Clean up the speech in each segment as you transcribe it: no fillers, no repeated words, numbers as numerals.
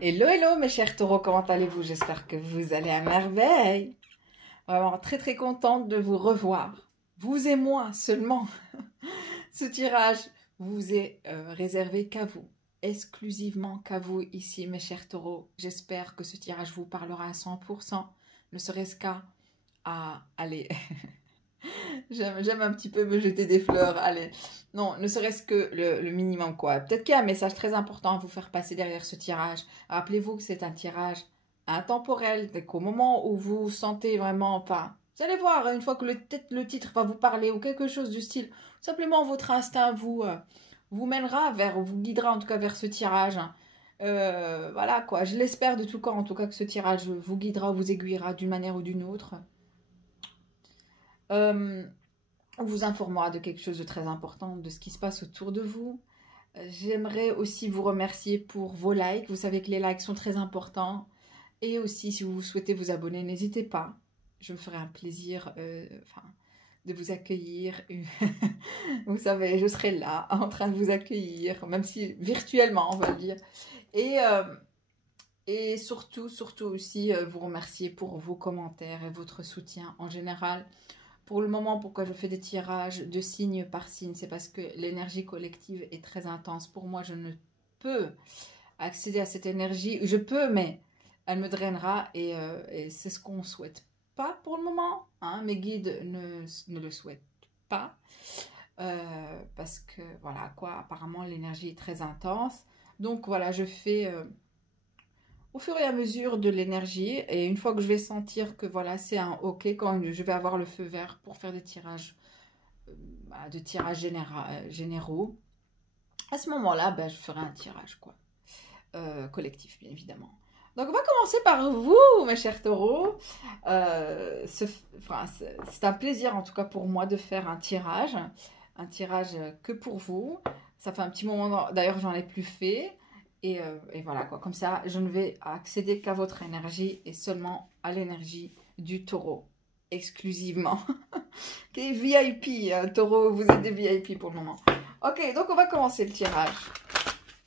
Hello, hello mes chers taureaux, comment allez-vous? J'espère que vous allez à merveille. Vraiment très très contente de vous revoir. Vous et moi seulement. Ce tirage vous est réservé qu'à vous, exclusivement qu'à vous ici mes chers taureaux. J'espère que ce tirage vous parlera à 100%, ne serait-ce qu'à aller... J'aime un petit peu me jeter des fleurs, allez. Non, ne serait-ce que le minimum, quoi. Peut-être qu'il y a un message très important à vous faire passer derrière ce tirage. Rappelez-vous que c'est un tirage intemporel, dès qu'au moment où vous sentez vraiment, enfin, vous allez voir, une fois que le titre va vous parler ou quelque chose du style, simplement votre instinct vous mènera vers, vous guidera en tout cas vers ce tirage. Voilà, quoi. Je l'espère de tout cœur, en tout cas, que ce tirage vous guidera, vous aiguillera d'une manière ou d'une autre. On vous informera de quelque chose de très important, de ce qui se passe autour de vous. J'aimerais aussi vous remercier pour vos likes. Vous savez que les likes sont très importants. Et aussi, si vous souhaitez vous abonner, n'hésitez pas. Je me ferai un plaisir de vous accueillir. Vous savez, je serai là, en train de vous accueillir, même si virtuellement, on va le dire. Et surtout aussi, vous remercier pour vos commentaires et votre soutien en général. Pour le moment, pourquoi je fais des tirages de signe par signe, c'est parce que l'énergie collective est très intense. Pour moi, je ne peux accéder à cette énergie. Je peux, mais elle me drainera et c'est ce qu'on ne souhaite pas pour le moment. Hein. Mes guides ne le souhaitent pas parce que, voilà, quoi, apparemment, l'énergie est très intense. Donc, voilà, je fais... au fur et à mesure de l'énergie, et une fois que je vais sentir que voilà, c'est un OK, quand je vais avoir le feu vert pour faire des tirages, généraux, à ce moment-là, je ferai un tirage quoi, collectif, bien évidemment. Donc, on va commencer par vous, mes chers taureaux. C'est un plaisir, en tout cas pour moi, de faire un tirage que pour vous. Ça fait un petit moment, d'ailleurs, j'en ai plus fait. Et voilà, quoi. Comme ça, je ne vais accéder qu'à votre énergie et seulement à l'énergie du taureau, exclusivement. Ok, VIP, taureau, vous êtes des VIP pour le moment. Ok, donc on va commencer le tirage.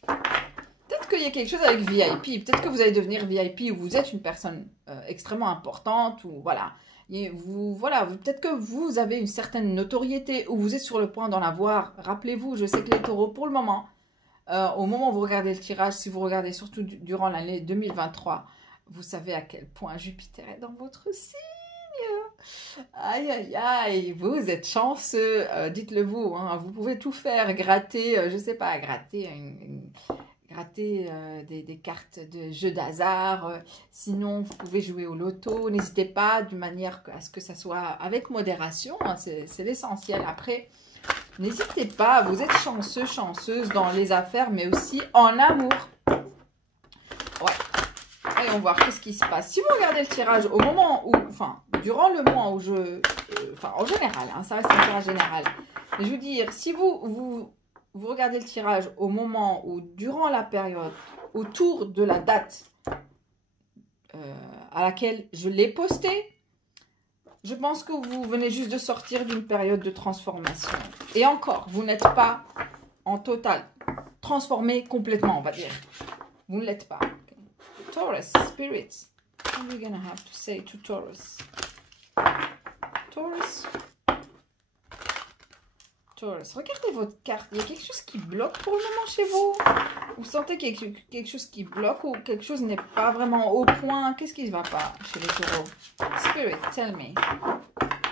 Peut-être qu'il y a quelque chose avec VIP, peut-être que vous allez devenir VIP ou vous êtes une personne extrêmement importante ou voilà. Peut-être que vous avez une certaine notoriété ou vous êtes sur le point d'en avoir. Rappelez-vous, je sais que les taureaux, pour le moment, au moment où vous regardez le tirage, si vous regardez surtout durant l'année 2023, vous savez à quel point Jupiter est dans votre signe. Aïe, aïe, aïe, vous êtes chanceux, dites-le vous, hein, vous pouvez tout faire, gratter, je sais pas, gratter des cartes de jeux d'hasard, sinon vous pouvez jouer au loto, n'hésitez pas, d'une manière à ce que ça soit avec modération, hein, c'est l'essentiel. Après, n'hésitez pas, vous êtes chanceux, chanceuse dans les affaires, mais aussi en amour. Ouais. Allons voir qu'est-ce qui se passe. Si vous regardez le tirage au moment où, durant le mois où en général, hein, ça reste un tirage général. Mais je veux dire, si vous regardez le tirage au moment où, durant la période, autour de la date à laquelle je l'ai posté, je pense que vous venez juste de sortir d'une période de transformation. Et encore, vous n'êtes pas en total transformé complètement, on va dire. Vous ne l'êtes pas. Okay. Taurus, spirits. What are we going to have to say to Taurus? Taurus. Taurus, regardez votre carte. Il y a quelque chose qui bloque pour le moment chez vous. Vous sentez quelque chose qui bloque ou quelque chose n'est pas vraiment au point. Qu'est-ce qui ne va pas chez les taureaux? Spirit, tell me.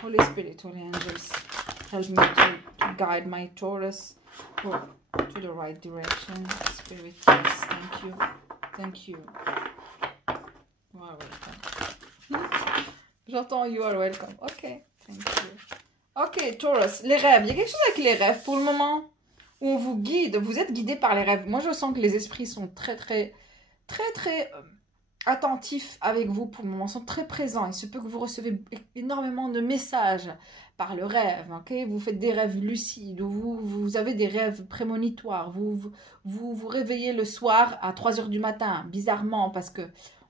Holy Spirit, Holy Angels, help me to guide my Taurus to the right direction. Spirit, yes, thank you. Thank you. You are welcome. J'entends you are welcome. Ok, thank you. Ok, Taurus, les rêves. Il y a quelque chose avec les rêves pour le moment où on vous guide. Vous êtes guidé par les rêves. Moi, je sens que les esprits sont très attentifs avec vous pour le moment, sont très présents. Il se peut que vous recevez énormément de messages par le rêve. Okay? Vous faites des rêves lucides, vous avez des rêves prémonitoires. Vous réveillez le soir à 3 h du matin, bizarrement, parce que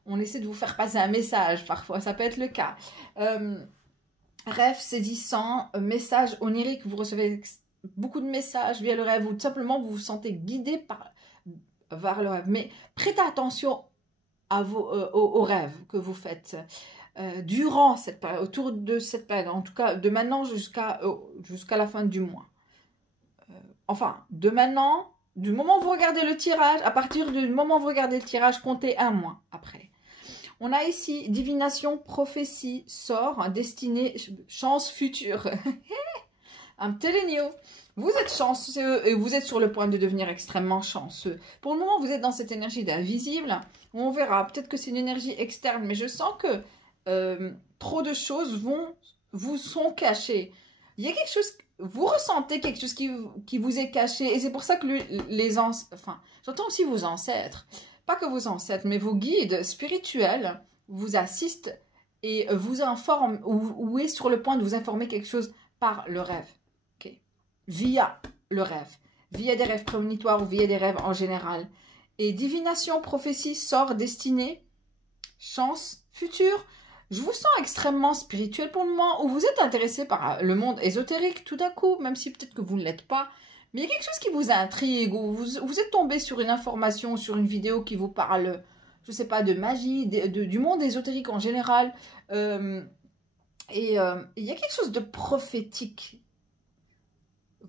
on essaie de vous faire passer un message. Parfois, ça peut être le cas. Rêve saisissant, message onirique, vous recevez beaucoup de messages via le rêve ou tout simplement vous vous sentez guidé vers le rêve. Mais prêtez attention aux rêves que vous faites durant cette période, autour de cette période, en tout cas de maintenant jusqu'à la fin du mois. Enfin, de maintenant, du moment où vous regardez le tirage, à partir du moment où vous regardez le tirage, comptez un mois après. On a ici divination, prophétie, sort, destinée, chance future. I'm telling you, vous êtes chanceux et vous êtes sur le point de devenir extrêmement chanceux. Pour le moment, vous êtes dans cette énergie d'invisible. On verra, peut-être que c'est une énergie externe, mais je sens que trop de choses vous sont cachées. Il y a quelque chose, vous ressentez quelque chose qui vous est caché, et c'est pour ça que j'entends aussi vos ancêtres, pas que vos ancêtres, mais vos guides spirituels vous assistent et vous informent, ou est sur le point de vous informer quelque chose par le rêve, okay. Via le rêve, via des rêves prémonitoires ou via des rêves en général. Et divination, prophétie, sort, destinée, chance, futur. Je vous sens extrêmement spirituel pour le moment, ou vous êtes intéressé par le monde ésotérique tout d'un coup, même si peut-être que vous ne l'êtes pas. Mais il y a quelque chose qui vous intrigue, ou vous êtes tombé sur une information, sur une vidéo qui vous parle, je ne sais pas, de magie, du monde ésotérique en général. Il y a quelque chose de prophétique.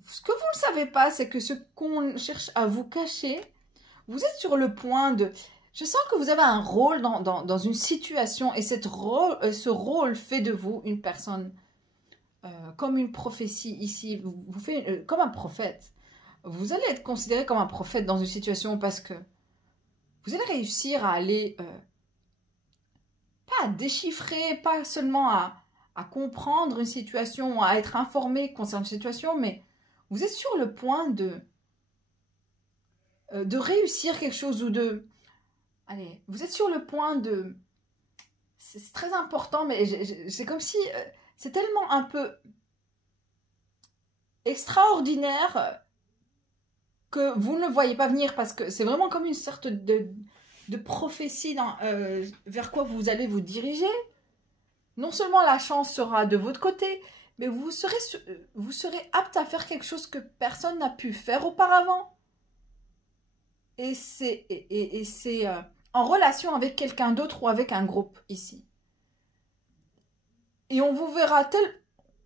Ce que vous ne savez pas, c'est que ce qu'on cherche à vous cacher, vous êtes sur le point de... Je sens que vous avez un rôle dans une situation, et ce rôle fait de vous une personne comme une prophétie ici, vous faites comme un prophète. Vous allez être considéré comme un prophète dans une situation parce que vous allez réussir à aller, pas à déchiffrer, pas seulement à comprendre une situation, à être informé concernant une situation, mais vous êtes sur le point de réussir quelque chose ou de... Allez, vous êtes sur le point de... C'est très important, mais c'est comme si... c'est tellement un peu extraordinaire que vous ne le voyez pas venir, parce que c'est vraiment comme une sorte de prophétie vers quoi vous allez vous diriger. Non seulement la chance sera de votre côté, mais vous serez apte à faire quelque chose que personne n'a pu faire auparavant. Et c'est en relation avec quelqu'un d'autre ou avec un groupe ici. Et on vous verra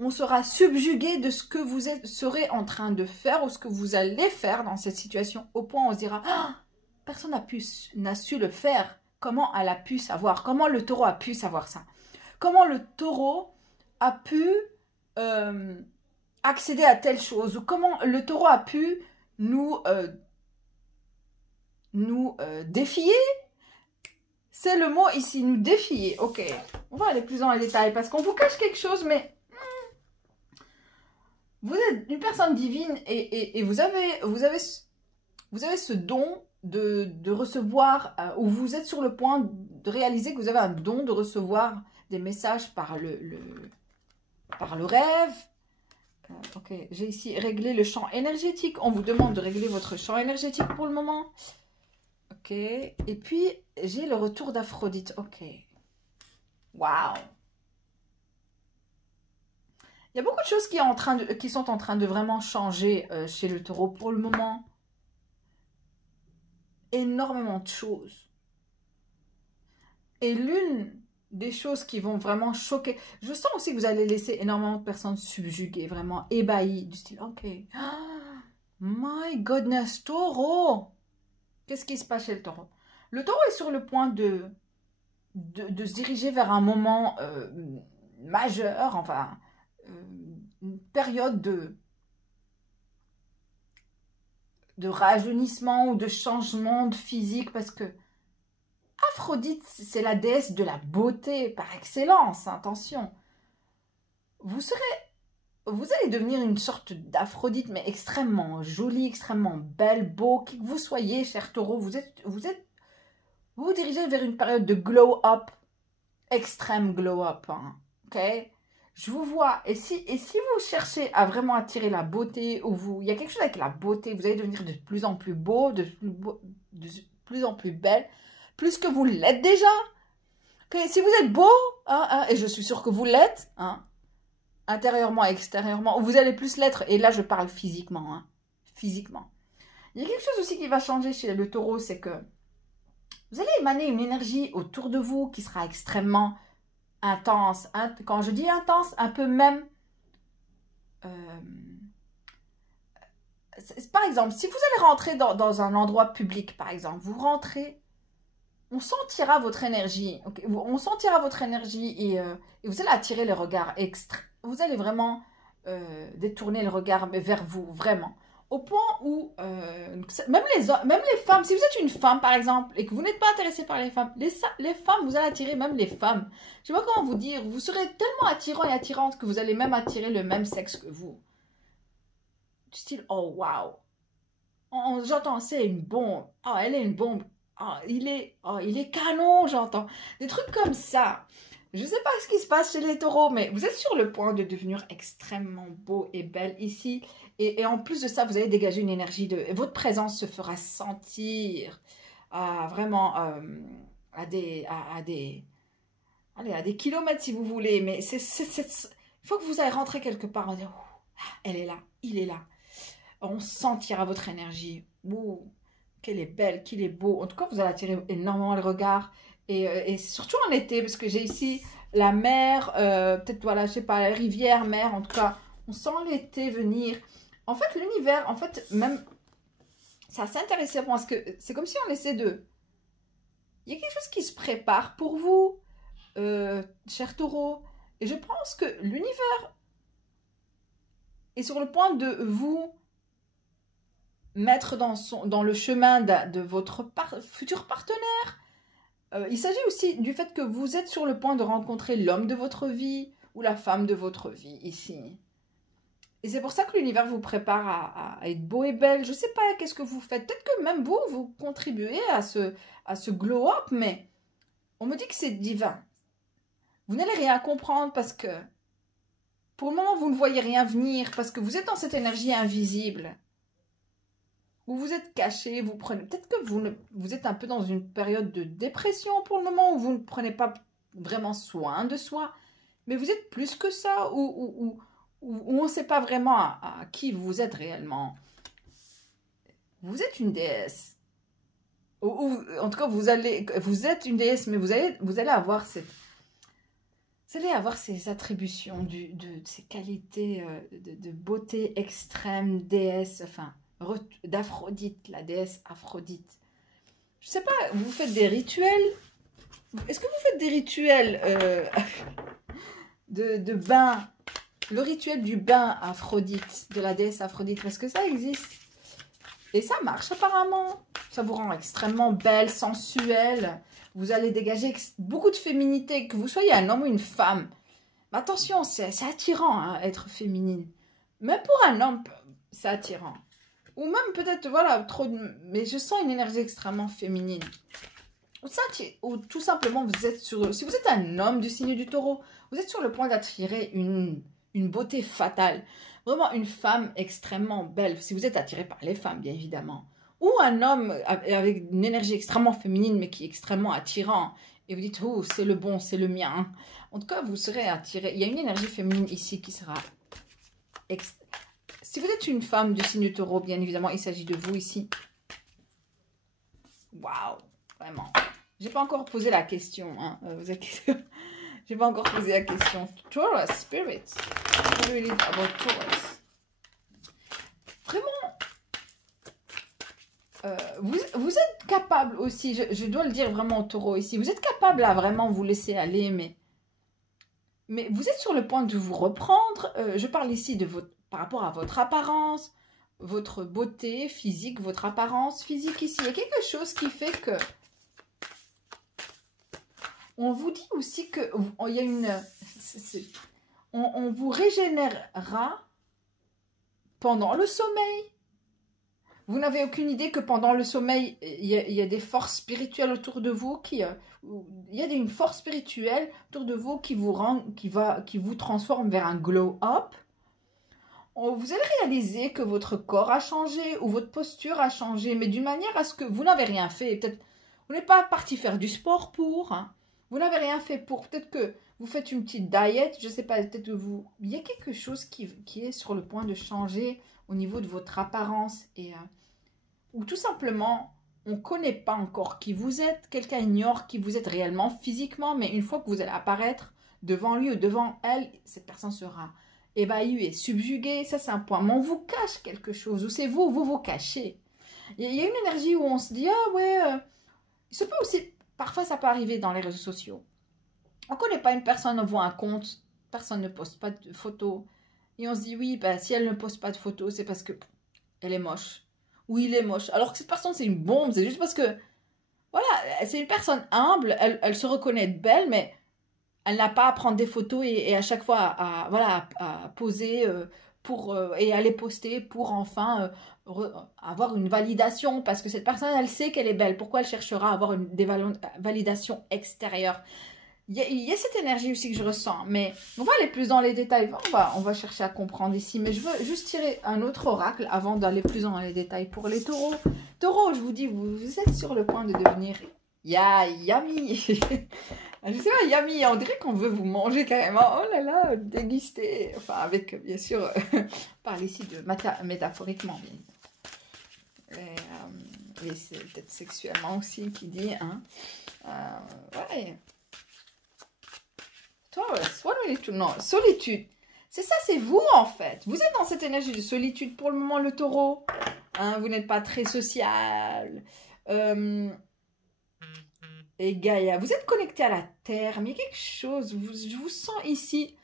on sera subjugué de ce que vous serez en train de faire ou ce que vous allez faire dans cette situation, au point où on se dira ah, personne n'a su le faire. Comment elle a pu savoir? Comment le taureau a pu savoir ça? Comment le taureau a pu accéder à telle chose? Ou comment le taureau a pu nous défier? C'est le mot ici, nous défier. Ok, on va aller plus dans les détails parce qu'on vous cache quelque chose, mais vous êtes une personne divine et vous avez ce don de recevoir, ou vous êtes sur le point de réaliser que vous avez un don de recevoir des messages par le rêve. Ok, j'ai ici réglé le champ énergétique. On vous demande de régler votre champ énergétique pour le moment. Ok, et puis j'ai le retour d'Aphrodite. Ok, waouh. Il y a beaucoup de choses qui sont en train de vraiment changer chez le taureau pour le moment. Énormément de choses. Et l'une des choses qui vont vraiment choquer, je sens aussi que vous allez laisser énormément de personnes subjuguées, vraiment ébahies, du style, ok, my goodness, taureau. Qu'est-ce qui se passe chez le taureau? Le taureau est sur le point de se diriger vers un moment majeur, enfin, une période de rajeunissement ou de changement de physique, parce que Aphrodite, c'est la déesse de la beauté par excellence, attention. Vous allez devenir une sorte d'Aphrodite, mais extrêmement jolie, extrêmement belle, beau, qui que vous soyez, cher taureau, vous vous dirigez vers une période de glow-up, extrême glow-up, hein, ok? Je vous vois, et si vous cherchez à vraiment attirer la beauté, ou il y a quelque chose avec la beauté, vous allez devenir de plus en plus beau, de plus en plus belle, plus que vous l'êtes déjà. Okay? Si vous êtes beau, et je suis sûre que vous l'êtes, intérieurement et extérieurement, vous allez plus l'être, et là je parle physiquement, physiquement. Il y a quelque chose aussi qui va changer chez le taureau, c'est que vous allez émaner une énergie autour de vous qui sera extrêmement intense. Quand je dis intense, un peu même... par exemple, si vous allez rentrer dans un endroit public, par exemple, vous rentrez, on sentira votre énergie. Okay, on sentira votre énergie et vous allez attirer le regard extra. Vous allez vraiment détourner le regard vers vous, vraiment. Au point où, même les femmes, si vous êtes une femme par exemple, et que vous n'êtes pas intéressé par les femmes, vous allez attirer même les femmes. Je ne sais pas comment vous dire, vous serez tellement attirant et attirante que vous allez même attirer le même sexe que vous. Du style, oh waouh, j'entends, c'est une bombe, oh elle est une bombe, oh il est canon, j'entends. Des trucs comme ça. Je ne sais pas ce qui se passe chez les taureaux, mais vous êtes sur le point de devenir extrêmement beau et belle ici. Et en plus de ça, vous allez dégager une énergie de... Votre présence se fera sentir vraiment à des kilomètres si vous voulez. Mais il faut que vous ayez rentré quelque part. On dit, oh, elle est là, il est là. On sentira votre énergie. Ouh, qu'elle est belle, qu'il est beau. En tout cas, vous allez attirer énormément le regard. Et surtout en été, parce que j'ai ici la mer, peut-être, voilà, je sais pas, la rivière, mer, en tout cas, on sent l'été venir. En fait, l'univers, en fait, même, c'est assez intéressant parce que c'est comme si on essaie de... Il y a quelque chose qui se prépare pour vous, cher taureau. Et je pense que l'univers est sur le point de vous mettre dans le chemin de votre futur partenaire. Il s'agit aussi du fait que vous êtes sur le point de rencontrer l'homme de votre vie ou la femme de votre vie ici. Et c'est pour ça que l'univers vous prépare à être beau et belle. Je ne sais pas qu'est-ce que vous faites. Peut-être que même vous contribuez à ce glow-up, mais on me dit que c'est divin. Vous n'allez rien comprendre parce que pour le moment, vous ne voyez rien venir parce que vous êtes dans cette énergie invisible. Où vous êtes caché, vous prenez... Peut-être que vous êtes un peu dans une période de dépression pour le moment où vous ne prenez pas vraiment soin de soi. Mais vous êtes plus que ça, où on ne sait pas vraiment à qui vous êtes réellement. Vous êtes une déesse. En tout cas, vous êtes une déesse, mais vous allez avoir ces attributions, de ces qualités de beauté extrême, déesse, enfin, d'Aphrodite, la déesse Aphrodite. Je sais pas, vous faites des rituels? Est-ce que vous faites des rituels de bain? Le rituel du bain Aphrodite, de la déesse Aphrodite, parce que ça existe. Et ça marche apparemment. Ça vous rend extrêmement belle, sensuelle. Vous allez dégager beaucoup de féminité, que vous soyez un homme ou une femme. Mais attention, c'est attirant, hein, être féminine. Même pour un homme, c'est attirant. Ou même peut-être, voilà, mais je sens une énergie extrêmement féminine. Ou tout simplement, si vous êtes un homme du signe du taureau, vous êtes sur le point d'attirer une beauté fatale. Vraiment une femme extrêmement belle. Si vous êtes attiré par les femmes, bien évidemment. Ou un homme avec une énergie extrêmement féminine, mais qui est extrêmement attirant. Et vous dites, oh, c'est le bon, c'est le mien. En tout cas, vous serez attiré. Il y a une énergie féminine ici qui sera... Si vous êtes une femme du signe du taureau, bien évidemment, il s'agit de vous ici. Waouh, vraiment. J'ai pas encore posé la question. Hein. J'ai pas encore posé la question. Taurus Spirit. What do you need about Taurus? Vraiment, vous êtes capable aussi, je dois le dire vraiment au taureau ici, vous êtes capable à vraiment vous laisser aller, mais vous êtes sur le point de vous reprendre. Je parle ici par rapport à votre apparence, votre beauté physique, votre apparence physique ici. Il y a quelque chose qui fait que... On vous dit aussi que il y a une... On vous régénérera pendant le sommeil. Vous n'avez aucune idée que pendant le sommeil, il y a des forces spirituelles autour de vous il y a une force spirituelle autour de vous qui vous transforme vers un glow-up. Vous allez réaliser que votre corps a changé ou votre posture a changé, mais d'une manière à ce que vous n'avez rien fait. Peut-être vous n'êtes pas parti faire du sport pour. Hein. Vous n'avez rien fait pour. Peut-être que vous faites une petite diète, je ne sais pas, peut-être que il y a quelque chose qui est sur le point de changer au niveau de votre apparence ou tout simplement on ne connaît pas encore qui vous êtes, quelqu'un ignore qui vous êtes réellement physiquement, mais une fois que vous allez apparaître devant lui ou devant elle, cette personne sera ébahie et subjuguée. Ça, c'est un point. Mais on vous cache quelque chose, ou c'est vous, vous cachez. Il y a une énergie où on se dit, ah ouais, il se peut aussi, parfois ça peut arriver dans les réseaux sociaux. On ne connaît pas une personne, on voit un compte, personne ne poste pas de photos. Et on se dit, oui, bah, si elle ne poste pas de photos, c'est parce que elle est moche. Ou il est moche. Alors que cette personne, c'est une bombe. C'est juste parce que, voilà, c'est une personne humble. Elle se reconnaît être belle, mais elle n'a pas à prendre des photos et à chaque fois voilà, à poser et à les poster pour enfin avoir une validation. Parce que cette personne, elle sait qu'elle est belle. Pourquoi elle cherchera à avoir des validations extérieures? Il y a cette énergie aussi que je ressens, mais on va aller plus dans les détails. On va chercher à comprendre ici, mais je veux juste tirer un autre oracle avant d'aller plus dans les détails pour les taureaux. Taureaux, je vous dis, vous êtes sur le point de devenir yummy. Je sais pas, yummy, on dirait qu'on veut vous manger carrément. Oh là là, déguster. Enfin, avec, bien sûr, on parle ici de métaphoriquement. Et c'est peut-être sexuellement aussi qui dit, hein. Ouais. Non, solitude. C'est ça, c'est vous en fait. Vous êtes dans cette énergie de solitude pour le moment, le taureau. Hein, vous n'êtes pas très social. Et Gaïa, vous êtes connecté à la terre, mais il y a quelque chose, je vous sens ici.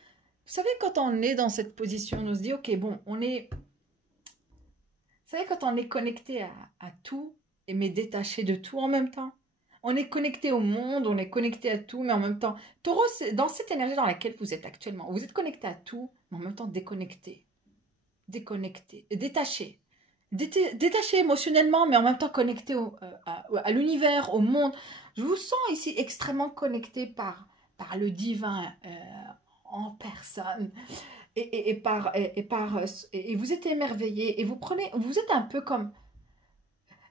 Vous savez, quand on est dans cette position, on se dit, ok, bon, on est... Vous savez, quand on est connecté à tout, mais détaché de tout en même temps. On est connecté au monde, on est connecté à tout, mais en même temps... Taureau, c'est dans cette énergie dans laquelle vous êtes actuellement. Vous êtes connecté à tout, mais en même temps déconnecté. Déconnecté. Détaché. Détaché émotionnellement, mais en même temps connecté à l'univers, au monde. Je vous sens ici extrêmement connecté par le divin en personne. Et vous êtes émerveillé. Et vous êtes un peu comme...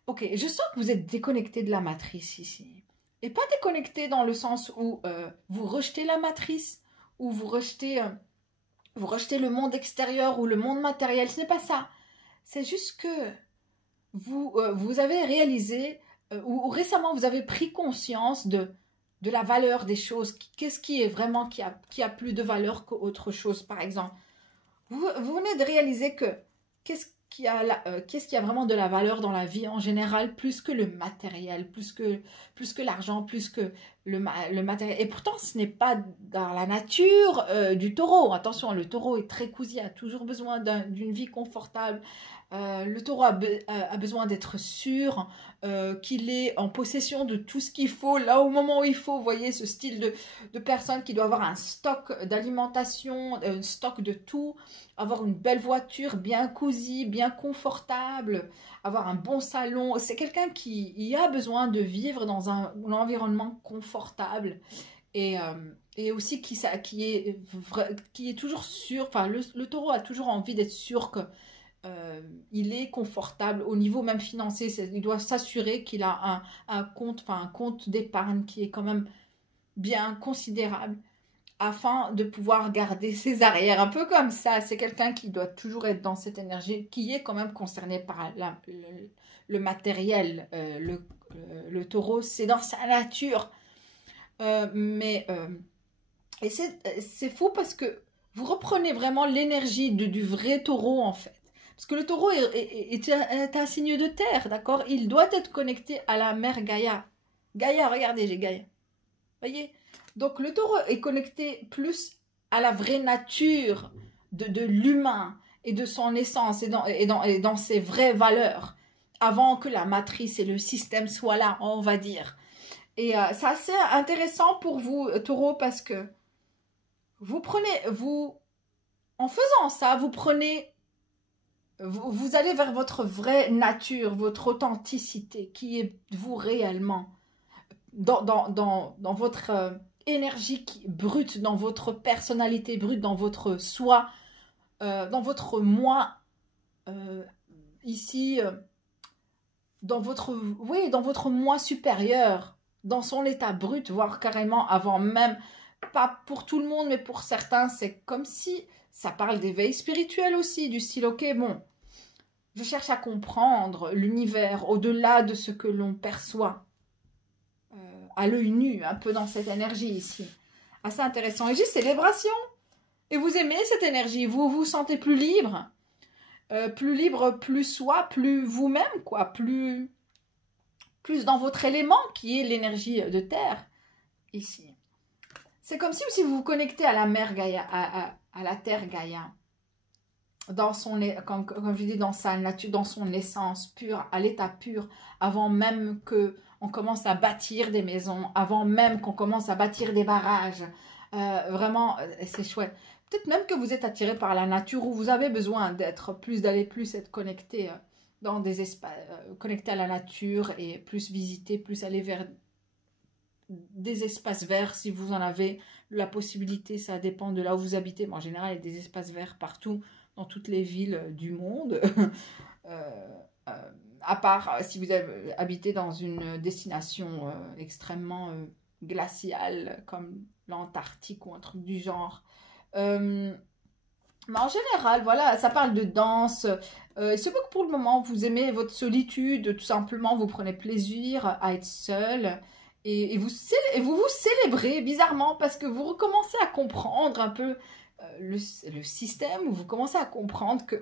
Ok, je sens que vous êtes déconnecté de la matrice ici. Et pas déconnecté dans le sens où vous rejetez la matrice, ou vous rejetez le monde extérieur ou le monde matériel. Ce n'est pas ça. C'est juste que vous avez réalisé, ou récemment vous avez pris conscience de la valeur des choses. Qu'est-ce qui est vraiment, qui a plus de valeur qu'autre chose, par exemple. Vous venez de réaliser que qu'est-ce qui a vraiment de la valeur dans la vie en général, plus que le matériel, plus que l'argent, plus que le matériel. Et pourtant, ce n'est pas dans la nature du taureau. Attention, le taureau est très cosy, a toujours besoin d'une vie confortable. Le taureau a besoin d'être sûr qu'il est en possession de tout ce qu'il faut, là au moment où il faut. Vous voyez ce style de personne qui doit avoir un stock d'alimentation, un stock de tout, avoir une belle voiture bien cosy, bien confortable, avoir un bon salon. C'est quelqu'un qui a besoin de vivre dans un environnement confortable et aussi qui est toujours sûr. Enfin, le taureau a toujours envie d'être sûr que il est confortable au niveau même financier. Il doit s'assurer qu'il a un compte d'épargne qui est quand même bien considérable afin de pouvoir garder ses arrières. Un peu comme ça, c'est quelqu'un qui doit toujours être dans cette énergie, qui est quand même concerné par le matériel. Le taureau, c'est dans sa nature. Et c'est fou parce que vous reprenez vraiment l'énergie du vrai taureau en fait. Parce que le taureau est un signe de terre, d'accord? Il doit être connecté à la mère Gaïa. Gaïa, regardez, j'ai Gaïa. Voyez? Donc le taureau est connecté plus à la vraie nature de l'humain et de son essence et dans ses vraies valeurs, avant que la matrice et le système soient là, on va dire. Et c'est assez intéressant pour vous, taureau, parce que en faisant ça, vous allez vers votre vraie nature, votre authenticité, qui est vous réellement, dans votre énergie brute, dans votre personnalité brute, dans votre soi, dans votre moi, ici, dans votre moi supérieur, dans son état brut, voire carrément avant même, pas pour tout le monde, mais pour certains, c'est comme si ça parle d'éveil spirituel aussi, du style, ok, bon, Je cherche à comprendre l'univers au-delà de ce que l'on perçoit à l'œil nu, un peu dans cette énergie ici. Assez intéressant. Et j'ai célébration. Et vous aimez cette énergie, vous vous sentez plus libre, plus soi, plus vous-même, quoi, plus dans votre élément qui est l'énergie de terre, ici. C'est comme si vous vous connectez à la mère Gaïa, à la terre Gaïa, dans son, comme je dis, dans sa nature, dans son essence pure, à l'état pur, avant même qu'on commence à bâtir des maisons, avant même qu'on commence à bâtir des barrages. Vraiment, c'est chouette. Peut-être même que vous êtes attiré par la nature ou vous avez besoin d'aller plus être connecté dans des espaces, connecté à la nature et plus visiter, plus aller vers des espaces verts si vous en avez la possibilité. Ça dépend de là où vous habitez. Mais en général, il y a des espaces verts partout dans toutes les villes du monde. À part si vous habitez dans une destination extrêmement glaciale comme l'Antarctique ou un truc du genre. Mais en général, voilà, ça parle de danse. C'est que pour le moment, vous aimez votre solitude, tout simplement, vous prenez plaisir à être seul. Et vous vous célébrez bizarrement parce que vous recommencez à comprendre un peu le système, où vous commencez à comprendre que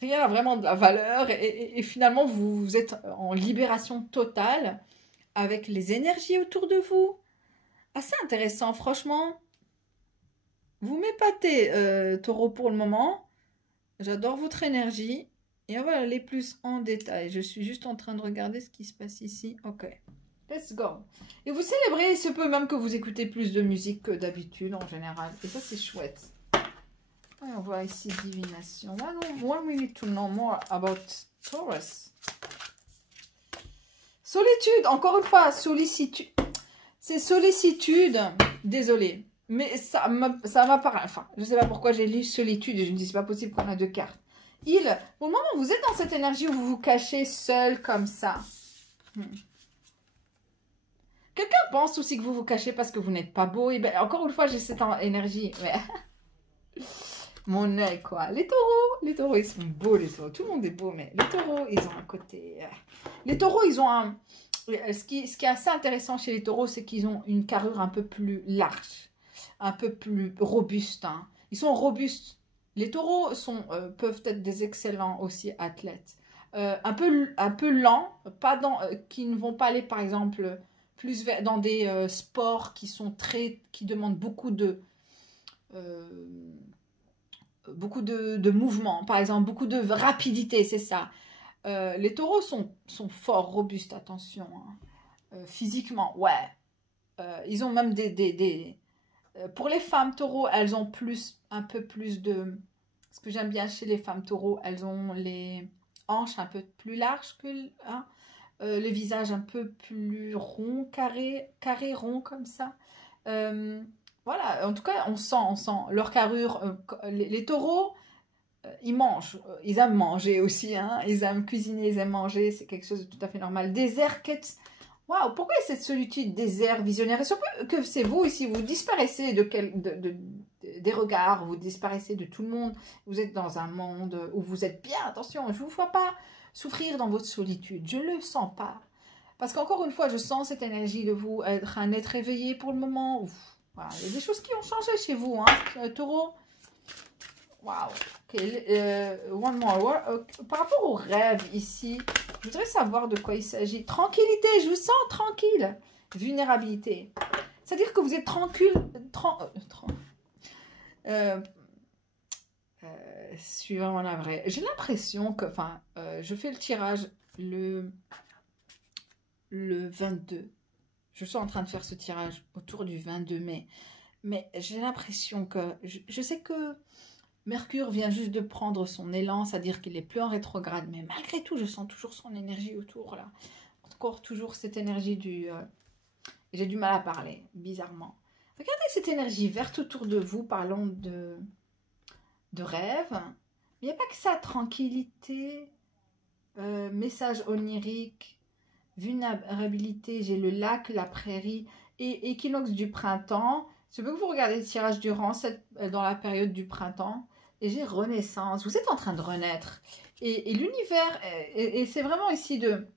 rien n'a vraiment de la valeur et finalement vous êtes en libération totale avec les énergies autour de vous. Assez intéressant, franchement. Vous m'épatez, Taureau, pour le moment. J'adore votre énergie. Et on va aller plus en détail. Je suis juste en train de regarder ce qui se passe ici. Ok. Let's go. Et vous célébrez, il se peut même que vous écoutez plus de musique que d'habitude en général. Et ça, c'est chouette. Et on voit ici divination. What we need to know more about Taurus. Solitude, encore une fois, sollicitude. C'est sollicitude. Désolée. Mais ça m'a parlé. Enfin, je ne sais pas pourquoi j'ai lu solitude et je me dis c'est pas possible qu'on a deux cartes. Au moment où vous êtes dans cette énergie où vous vous cachez seul comme ça. Quelqu'un pense aussi que vous vous cachez parce que vous n'êtes pas beau. Et ben, encore une fois, j'ai cette énergie. Mais... Mon œil, quoi. Les taureaux, ils sont beaux, les taureaux. Tout le monde est beau, mais les taureaux, ils ont un côté... Les taureaux, ils ont un... Ce qui est assez intéressant chez les taureaux, c'est qu'ils ont une carrure un peu plus large, un peu plus robuste. Hein. Ils sont robustes. Les taureaux peuvent être des excellents aussi athlètes. Un peu lents, qui ne vont pas aller, par exemple, plus dans des sports qui demandent beaucoup de mouvement, par exemple, beaucoup de rapidité, c'est ça. Les taureaux sont forts, robustes, attention. Hein. Physiquement, ouais. Ils ont même pour les femmes taureaux, elles ont un peu plus de... Ce que j'aime bien chez les femmes taureaux, elles ont les hanches un peu plus larges que... Hein, les visages un peu plus ronds, carré rond comme ça. Voilà, en tout cas, on sent leur carrure. Les taureaux, ils mangent, ils aiment manger aussi, hein. Ils aiment cuisiner, ils aiment manger, c'est quelque chose de tout à fait normal. Désert, quête. Waouh, pourquoi il y a cette solitude, désert, visionnaire? Et surtout que c'est vous ici, vous disparaissez des regards, vous disparaissez de tout le monde. Vous êtes dans un monde où vous êtes bien, attention, je ne vous vois pas souffrir dans votre solitude, je ne le sens pas. Parce qu'encore une fois, je sens cette énergie de vous être un être éveillé pour le moment. Ouf. Voilà, il y a des choses qui ont changé chez vous, hein, taureau. Waouh. Okay, one more. Par rapport aux rêves ici, je voudrais savoir de quoi il s'agit. Tranquillité, je vous sens tranquille. Vulnérabilité. C'est-à-dire que vous êtes tranquille. Je suis vraiment navrée. J'ai l'impression que, je fais le tirage le 22. Je suis en train de faire ce tirage autour du 22 mai. Mais j'ai l'impression que... Je sais que Mercure vient juste de prendre son élan, c'est-à-dire qu'il n'est plus en rétrograde. Mais malgré tout, je sens toujours son énergie autour, là. Encore toujours cette énergie du... J'ai du mal à parler, bizarrement. Regardez cette énergie verte autour de vous, parlons de rêve. Il n'y a pas que ça, tranquillité, message onirique, vulnérabilité, j'ai le lac, la prairie et équinoxe du printemps. Je veux que vous regardez le tirage durant dans la période du printemps. Et j'ai renaissance. Vous êtes en train de renaître. Et l'univers, et c'est vraiment ici de...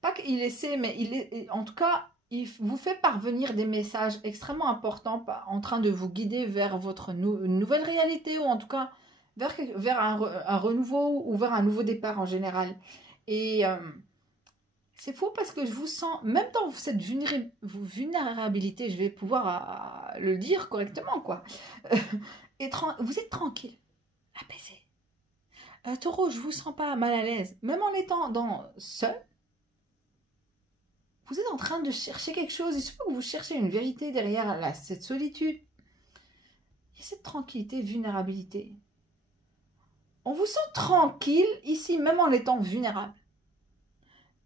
Pas qu'il essaie, mais en tout cas, il vous fait parvenir des messages extrêmement importants en train de vous guider vers votre nouvelle réalité, ou en tout cas vers un renouveau ou vers un nouveau départ en général. Et c'est fou parce que je vous sens, même dans cette vulnérabilité, je vais pouvoir le dire correctement, quoi. Vous êtes tranquille, apaisé. Taureau, je vous sens pas mal à l'aise, même en étant seul. Vous êtes en train de chercher quelque chose. Il se peut que vous cherchez une vérité derrière cette solitude. Il y a cette tranquillité, vulnérabilité. On vous sent tranquille ici, même en étant vulnérable.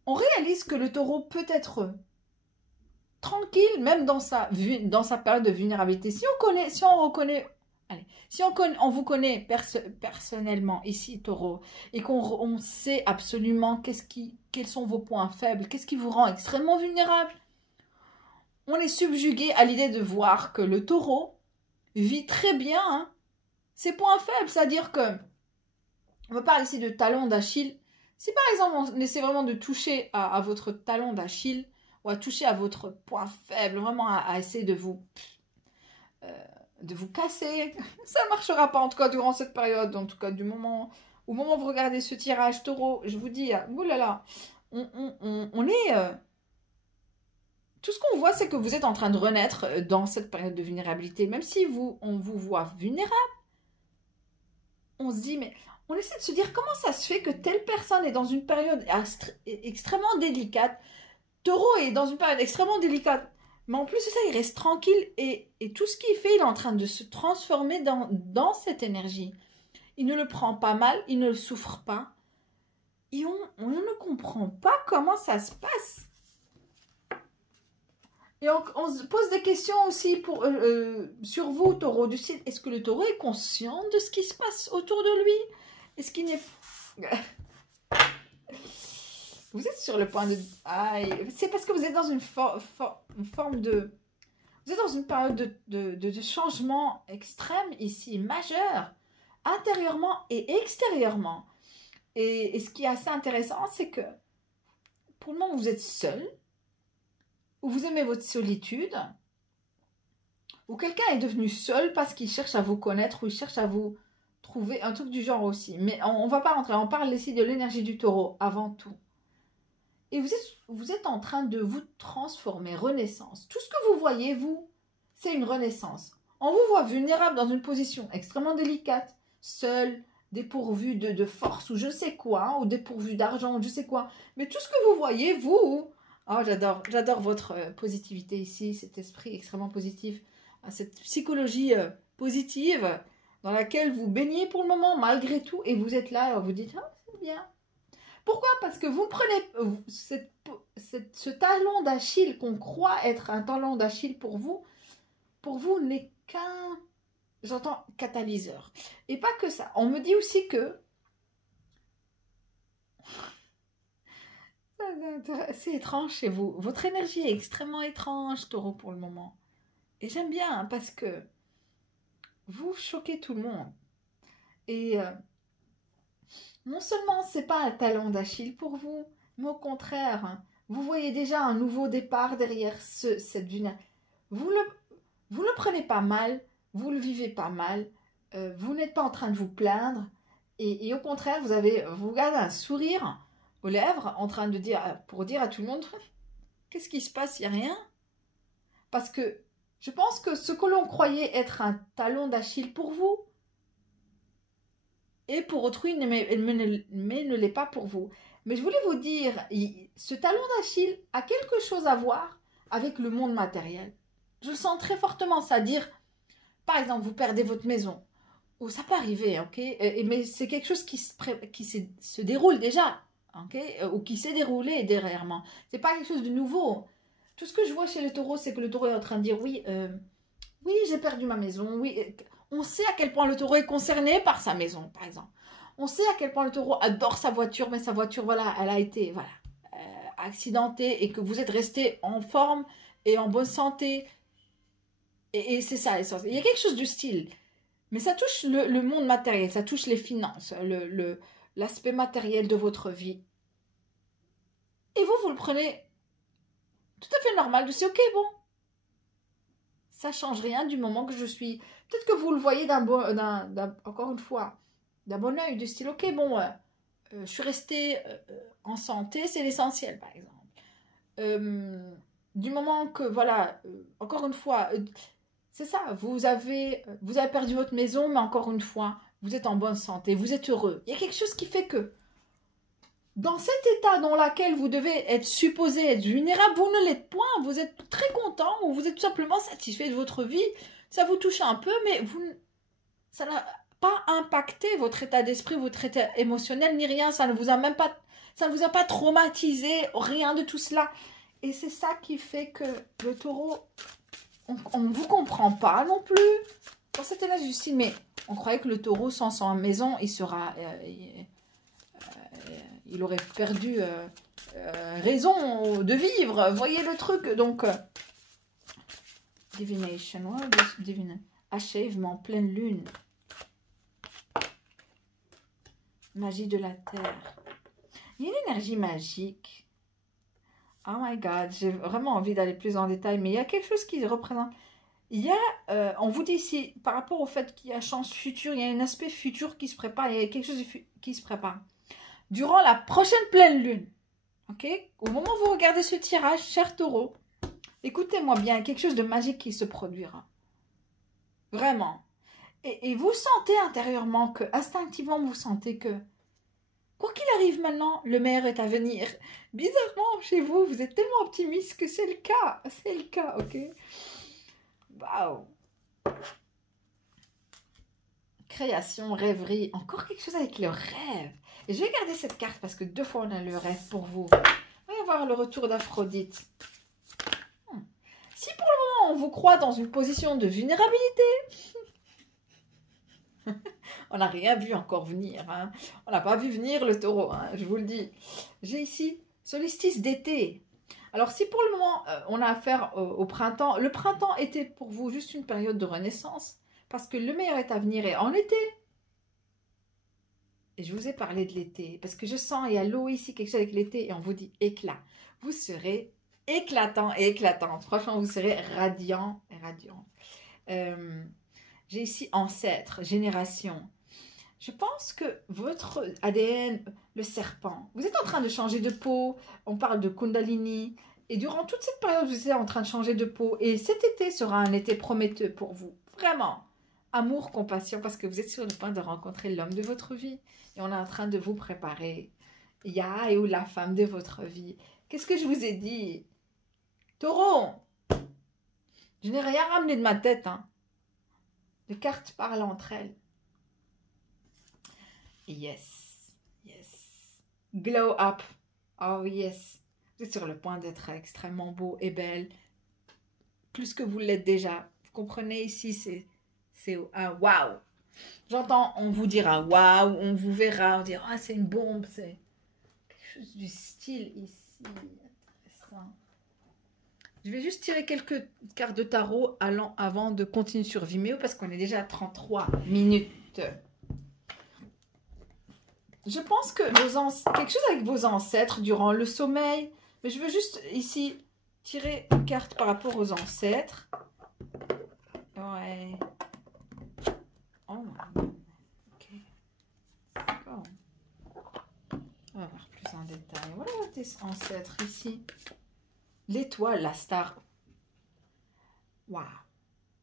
On réalise que le taureau peut être tranquille, même dans sa période de vulnérabilité. Si on vous connaît personnellement ici, taureau, et qu'on sait absolument quels sont vos points faibles, qu'est-ce qui vous rend extrêmement vulnérable, on est subjugué à l'idée de voir que le taureau vit très bien ses points faibles, c'est-à-dire que, on me parle ici de talon d'Achille. Si par exemple on essaie vraiment de toucher à votre talon d'Achille, ou à toucher à votre point faible, vraiment à essayer de vous casser, ça ne marchera pas en tout cas durant cette période, en tout cas au moment où vous regardez ce tirage taureau, je vous dis, oulala, on est... tout ce qu'on voit, c'est que vous êtes en train de renaître dans cette période de vulnérabilité, même si on vous voit vulnérable, on se dit, mais on essaie de se dire comment ça se fait que telle personne est dans une période extrêmement délicate. Taureau est dans une période extrêmement délicate. Mais en plus de ça, il reste tranquille et tout ce qu'il fait, il est en train de se transformer dans cette énergie. Il ne le prend pas mal, il ne le souffre pas. Et on ne comprend pas comment ça se passe. Et on se pose des questions aussi sur vous, taureau du ciel. Est-ce que le taureau est conscient de ce qui se passe autour de lui? Est-ce qu'il n'est... Vous êtes sur le point de... c'est parce que vous êtes dans une forme de... Vous êtes dans une période de changement extrême ici, majeur, intérieurement et extérieurement. Et ce qui est assez intéressant, c'est que pour le moment, vous êtes seul, ou vous aimez votre solitude, ou quelqu'un est devenu seul parce qu'il cherche à vous connaître, ou il cherche à vous trouver un truc du genre aussi. Mais on ne va pas rentrer, on parle ici de l'énergie du taureau avant tout. Et vous êtes en train de vous transformer, renaissance. Tout ce que vous voyez, vous, c'est une renaissance. On vous voit vulnérable dans une position extrêmement délicate, seul, dépourvu de force ou je sais quoi, ou dépourvu d'argent ou je sais quoi. Mais tout ce que vous voyez, vous... Oh, j'adore votre positivité ici, cet esprit extrêmement positif, cette psychologie positive dans laquelle vous baignez pour le moment, malgré tout, et vous êtes là, vous dites, ah, c'est bien. Pourquoi? Parce que vous prenez ce talon d'Achille qu'on croit être un talon d'Achille pour vous n'est qu'un, j'entends, catalyseur. Et pas que ça. On me dit aussi que c'est étrange chez vous. Votre énergie est extrêmement étrange, taureau, pour le moment. Et j'aime bien parce que vous choquez tout le monde. Et non seulement c'est pas un talon d'Achille pour vous, mais au contraire, vous voyez déjà un nouveau départ derrière cette vulnérabilité. Vous le prenez pas mal, vous le vivez pas mal, vous n'êtes pas en train de vous plaindre, et au contraire, vous gardez un sourire aux lèvres, en train de dire, pour dire à tout le monde, qu'est-ce qui se passe, il n'y a rien. Parce que je pense que ce que l'on croyait être un talon d'Achille pour vous, et pour autrui, mais ne l'est pas pour vous. Mais je voulais vous dire, ce talon d'Achille a quelque chose à voir avec le monde matériel. Je le sens très fortement, c'est-à-dire, par exemple, vous perdez votre maison, ou ça peut arriver, ok, mais c'est quelque chose qui se déroule déjà, ok, ou qui s'est déroulé derrière moi. C'est pas quelque chose de nouveau. Tout ce que je vois chez le taureau, c'est que le taureau est en train de dire, oui, j'ai perdu ma maison, oui. On sait à quel point le taureau est concerné par sa maison, par exemple. On sait à quel point le taureau adore sa voiture, mais sa voiture, voilà, elle a été accidentée et que vous êtes resté en forme et en bonne santé. Et c'est ça l'essence. Il y a quelque chose du style. Mais ça touche le monde matériel, ça touche les finances, l'aspect matériel de votre vie. Et vous le prenez tout à fait normal. C'est ok, bon. Ça change rien du moment que je suis... Peut-être que vous le voyez encore une fois, d'un bon oeil, du style, ok, bon, je suis restée en santé, c'est l'essentiel, par exemple. Du moment que, voilà, encore une fois, c'est ça, vous avez perdu votre maison, mais encore une fois, vous êtes en bonne santé, vous êtes heureux. Il y a quelque chose qui fait que, dans cet état dans lequel vous devez être supposé être vulnérable, vous ne l'êtes point, vous êtes très content, ou vous êtes tout simplement satisfait de votre vie, ça vous touche un peu, mais ça n'a pas impacté votre état d'esprit, votre état émotionnel, ni rien, ça ne vous a pas traumatisé, rien de tout cela. Et c'est ça qui fait que le taureau, on ne vous comprend pas non plus. Dans cet état Justine, mais on croyait que le taureau sans sa maison, il aurait perdu raison de vivre. Voyez le truc. Donc, divination, achèvement, pleine lune. Magie de la terre. Il y a une énergie magique. Oh my god, j'ai vraiment envie d'aller plus en détail, mais il y a quelque chose qui représente. Il y a, on vous dit ici, par rapport au fait qu'il y a chance future, il y a un aspect futur qui se prépare, il y a quelque chose qui se prépare. Durant la prochaine pleine lune, ok? Au moment où vous regardez ce tirage, cher taureau, écoutez-moi bien, quelque chose de magique qui se produira. Vraiment. Et vous sentez intérieurement que, instinctivement, vous sentez que, quoi qu'il arrive maintenant, le meilleur est à venir. Bizarrement, chez vous, vous êtes tellement optimiste que c'est le cas. C'est le cas, ok? Waouh! Création, rêverie, encore quelque chose avec le rêve. Et je vais garder cette carte parce que 2 fois on a le rêve pour vous. On va y avoir le retour d'Aphrodite. Si pour le moment on vous croit dans une position de vulnérabilité, on n'a rien vu encore venir. Hein. On n'a pas vu venir le taureau, hein, je vous le dis. J'ai ici solstice d'été. Alors si pour le moment on a affaire au printemps, le printemps était pour vous juste une période de renaissance. Parce que le meilleur est à venir et en été. Et je vous ai parlé de l'été. Parce que je sens, il y a l'eau ici, quelque chose avec l'été. Et on vous dit éclat. Vous serez éclatant et éclatante. Franchement, vous serez radiant et radiant. J'ai ici ancêtre, génération. Je pense que votre ADN, le serpent, vous êtes en train de changer de peau. On parle de Kundalini. Et durant toute cette période, vous êtes en train de changer de peau. Et cet été sera un été prometteur pour vous. Vraiment. Amour, compassion, parce que vous êtes sur le point de rencontrer l'homme de votre vie. Et on est en train de vous préparer. Ya et ou la femme de votre vie. Qu'est-ce que je vous ai dit? Taureau, je n'ai rien ramené de ma tête. Hein. Les cartes parlent entre elles. Yes. Yes. Glow up. Oh yes. Vous êtes sur le point d'être extrêmement beau et belle. Plus que vous l'êtes déjà. Vous comprenez ici, c'est un waouh. J'entends, on vous dira waouh, on vous verra, on dira ah c'est une bombe, c'est quelque chose du style ici. Intéressant. Je vais juste tirer quelques cartes de tarot avant de continuer sur Vimeo parce qu'on est déjà à 33 minutes. Je pense que quelque chose avec vos ancêtres durant le sommeil, mais je veux juste ici tirer une carte par rapport aux ancêtres. Ouais. Oh, ok. D'accord. On va voir plus en détail. Voilà tes ancêtres ici. L'étoile, la star. Waouh.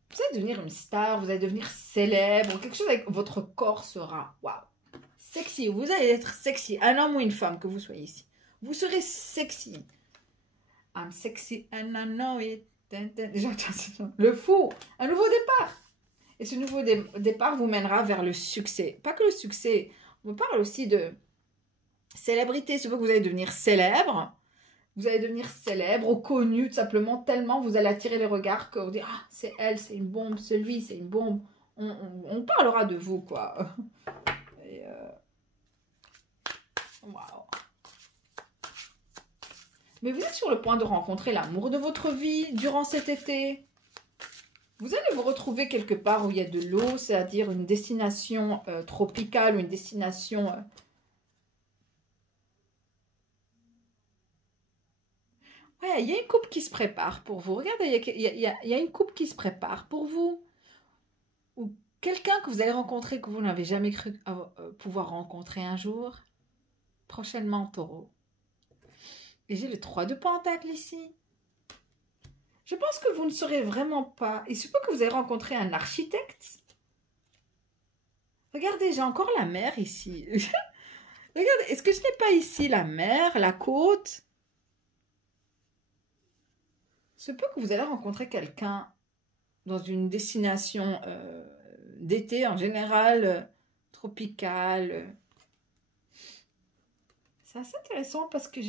Vous allez devenir une star, vous allez devenir célèbre. Quelque chose avec votre corps sera waouh. Sexy. Vous allez être sexy. Un homme ou une femme, que vous soyez ici. Vous serez sexy. I'm sexy and I know it. Le fou. Un nouveau départ. Et ce nouveau départ vous mènera vers le succès. Pas que le succès, on parle aussi de célébrité. C'est que vous allez devenir célèbre. Vous allez devenir célèbre ou connu, tout simplement, tellement vous allez attirer les regards que vous dites « Ah, c'est elle, c'est une bombe, celui, c'est une bombe. » On parlera de vous, quoi. Et waouh. Mais vous êtes sur le point de rencontrer l'amour de votre vie durant cet été. Vous allez vous retrouver quelque part où il y a de l'eau, c'est-à-dire une destination tropicale ou une destination... Ouais, il y a une coupe qui se prépare pour vous. Regardez, il y a une coupe qui se prépare pour vous. Ou quelqu'un que vous allez rencontrer que vous n'avez jamais cru pouvoir rencontrer un jour. Prochainement, taureau. Et j'ai le 3 de Pentacle ici. Je pense que vous ne saurez vraiment pas. Il se peut que vous ayez rencontré un architecte. Regardez, j'ai encore la mer ici. Regardez, est-ce que je n'ai pas ici la mer, la côte? Il se peut que vous allez rencontrer quelqu'un dans une destination d'été en général, tropicale. C'est assez intéressant parce que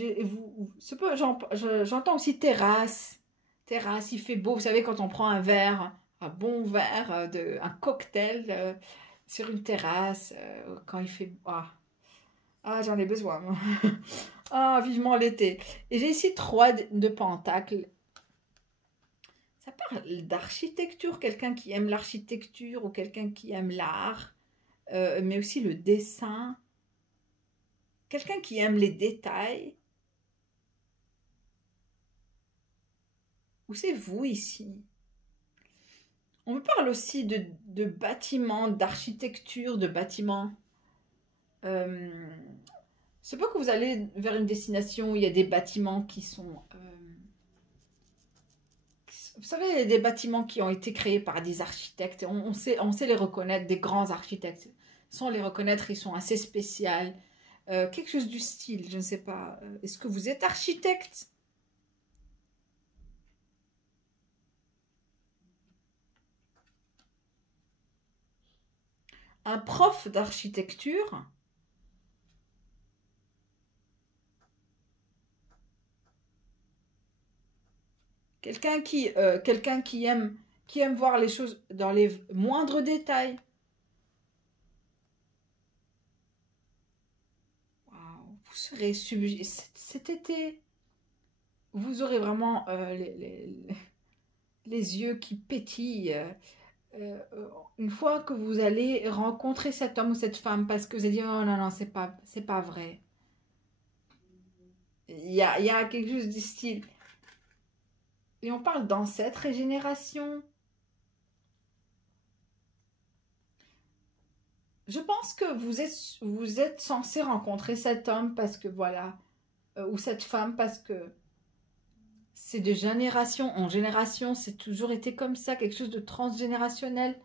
j'entends aussi terrasse. Terrasse, il fait beau. Vous savez, quand on prend un verre, un bon verre, un cocktail sur une terrasse, quand il fait... j'en ai besoin. Vivement l'été. Et j'ai ici 3 de Pentacle. Ça parle d'architecture, quelqu'un qui aime l'architecture ou quelqu'un qui aime l'art, mais aussi le dessin. Quelqu'un qui aime les détails. Ou c'est vous ici? On me parle aussi de bâtiments, d'architecture, de bâtiments. C'est pas que vous allez vers une destination où il y a des bâtiments qui sont... vous savez, il y a des bâtiments qui ont été créés par des architectes. On sait les reconnaître, des grands architectes. Sans les reconnaître, ils sont assez spéciaux. Quelque chose du style, je ne sais pas. Est-ce que vous êtes architecte? Un prof d'architecture? Quelqu'un qui aime voir les choses dans les moindres détails. Wow. Vous serez cet été. Vous aurez vraiment les yeux qui pétillent. Une fois que vous allez rencontrer cet homme ou cette femme, parce que vous allez dire, oh non, non, c'est pas vrai. Il y a quelque chose du style. Et on parle d'ancêtre et génération. Je pense que vous êtes censé rencontrer cet homme parce que voilà, ou cette femme parce que c'est de génération en génération, c'est toujours été comme ça, quelque chose de transgénérationnel.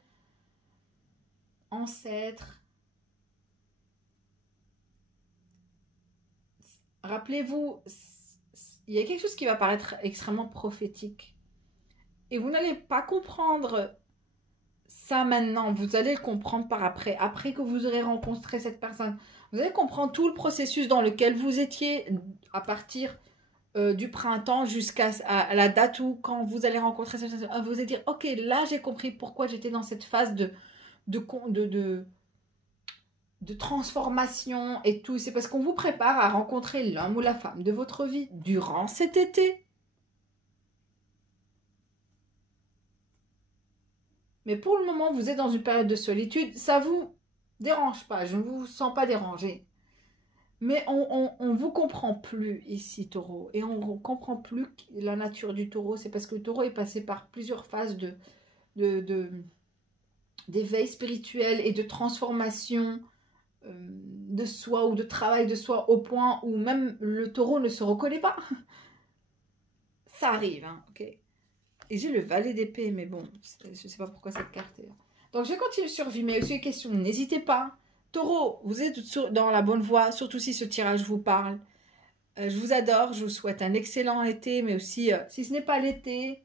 Ancêtre. Rappelez-vous, il y a quelque chose qui va paraître extrêmement prophétique. Et vous n'allez pas comprendre ça maintenant, vous allez le comprendre par après. Après que vous aurez rencontré cette personne, vous allez comprendre tout le processus dans lequel vous étiez à partir du printemps jusqu'à la date où, quand vous allez rencontrer cette personne, vous allez dire, ok, là j'ai compris pourquoi j'étais dans cette phase de transformation et tout. C'est parce qu'on vous prépare à rencontrer l'homme ou la femme de votre vie durant cet été. Mais pour le moment, vous êtes dans une période de solitude. Ça vous dérange pas. Je ne vous sens pas dérangé. Mais on vous comprend plus ici, taureau. Et on ne comprend plus la nature du taureau. C'est parce que le taureau est passé par plusieurs phases d'éveil spirituel et de transformation de soi ou de travail de soi au point où même le taureau ne se reconnaît pas. Ça arrive, hein, ok. Et j'ai le valet d'épée, mais bon, je ne sais pas pourquoi cette carte est là. Donc je continue sur vie, mais aussi les questions, n'hésitez pas. Taureau, vous êtes dans la bonne voie, surtout si ce tirage vous parle. Je vous adore, je vous souhaite un excellent été, mais aussi, si ce n'est pas l'été,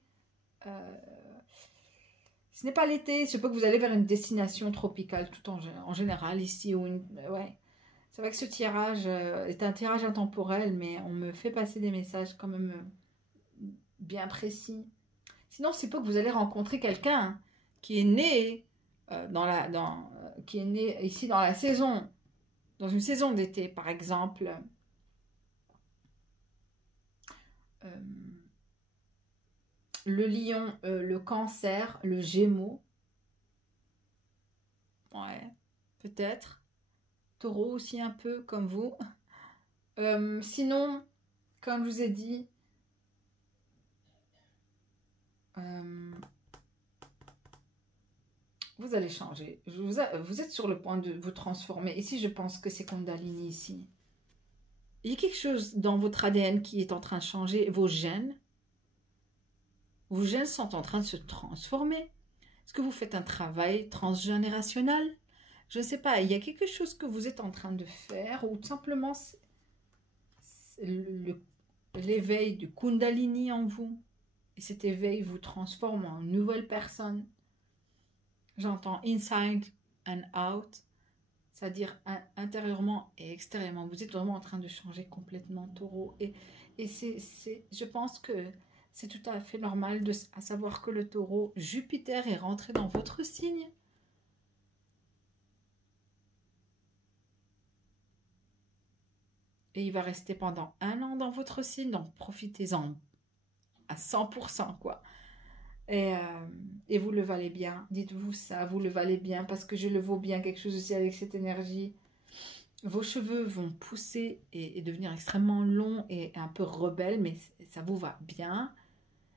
c'est pas que vous allez vers une destination tropicale tout en général ici. Ouais. C'est vrai que ce tirage est un tirage intemporel, mais on me fait passer des messages quand même bien précis. Sinon, c'est pas que vous allez rencontrer quelqu'un qui est né qui est né ici dans la saison, dans une saison d'été, par exemple. le lion, le cancer, le gémeaux. Ouais, peut-être. Taureau aussi un peu, comme vous. Sinon, comme je vous ai dit, vous allez changer. Vous êtes sur le point de vous transformer. Ici, je pense que c'est Kundalini ici. Il y a quelque chose dans votre ADN qui est en train de changer. Vos gènes sont en train de se transformer. Est-ce que vous faites un travail transgénérationnel? Je ne sais pas. Il y a quelque chose que vous êtes en train de faire ou tout simplement l'éveil du Kundalini en vous. Et cet éveil vous transforme en une nouvelle personne. J'entends inside and out, c'est-à-dire intérieurement et extérieurement. Vous êtes vraiment en train de changer complètement, Taureau. Et je pense que c'est tout à fait normal à savoir que le Taureau, Jupiter est rentré dans votre signe. Et il va rester pendant 1 an dans votre signe, donc profitez-en à 100%, quoi. Et vous le valez bien, dites-vous ça, vous le valez bien, parce que je le vaux bien, quelque chose aussi avec cette énergie. Vos cheveux vont pousser et devenir extrêmement longs et un peu rebelles, mais ça vous va bien.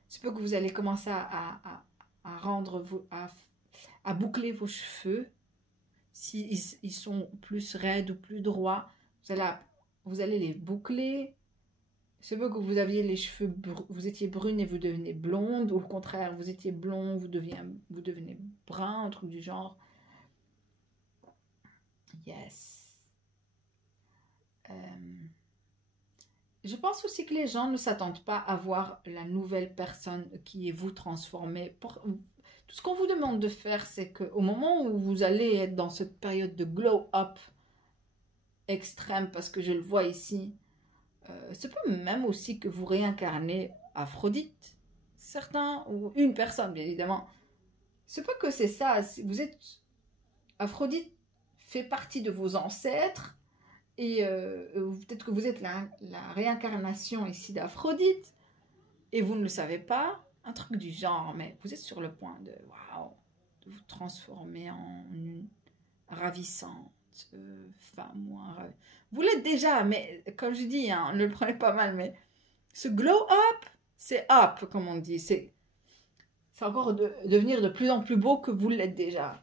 C'est peu que vous allez commencer à boucler vos cheveux. S'ils sont plus raides ou plus droits, vous allez les boucler. C'est peu que vous aviez les cheveux, vous étiez brune et vous devenez blonde, ou au contraire, vous étiez blond, vous devenez brun, un truc du genre. Yes. Je pense aussi que les gens ne s'attendent pas à voir la nouvelle personne qui est vous transformée. Tout ce qu'on vous demande de faire, c'est qu'au moment où vous allez être dans cette période de glow-up extrême, parce que je le vois ici, c'est peut même aussi que vous réincarnez Aphrodite. Certains, ou une personne bien évidemment. C'est pas que c'est ça. Vous êtes... Aphrodite fait partie de vos ancêtres. Et peut-être que vous êtes la réincarnation ici d'Aphrodite. Et vous ne le savez pas. Un truc du genre. Mais vous êtes sur le point de... Waouh, de vous transformer en une ravissante femme ou un ravissant. Vous l'êtes déjà, mais comme je dis, hein, ne le prenez pas mal, mais ce glow-up, c'est up, comme on dit. C'est encore devenir de plus en plus beau que vous l'êtes déjà.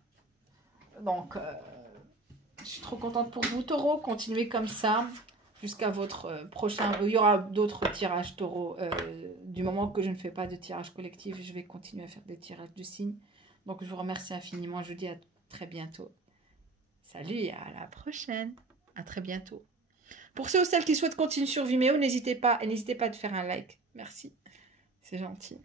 Donc, je suis trop contente pour vous, Taureau. Continuez comme ça jusqu'à votre prochain... Il y aura d'autres tirages, Taureau. Du moment que je ne fais pas de tirage collectif, je vais continuer à faire des tirages de signes. Donc, je vous remercie infiniment. Je vous dis à très bientôt. Salut et à la prochaine. À très bientôt. Pour ceux ou celles qui souhaitent continuer sur Vimeo, n'hésitez pas de faire un like. Merci. C'est gentil.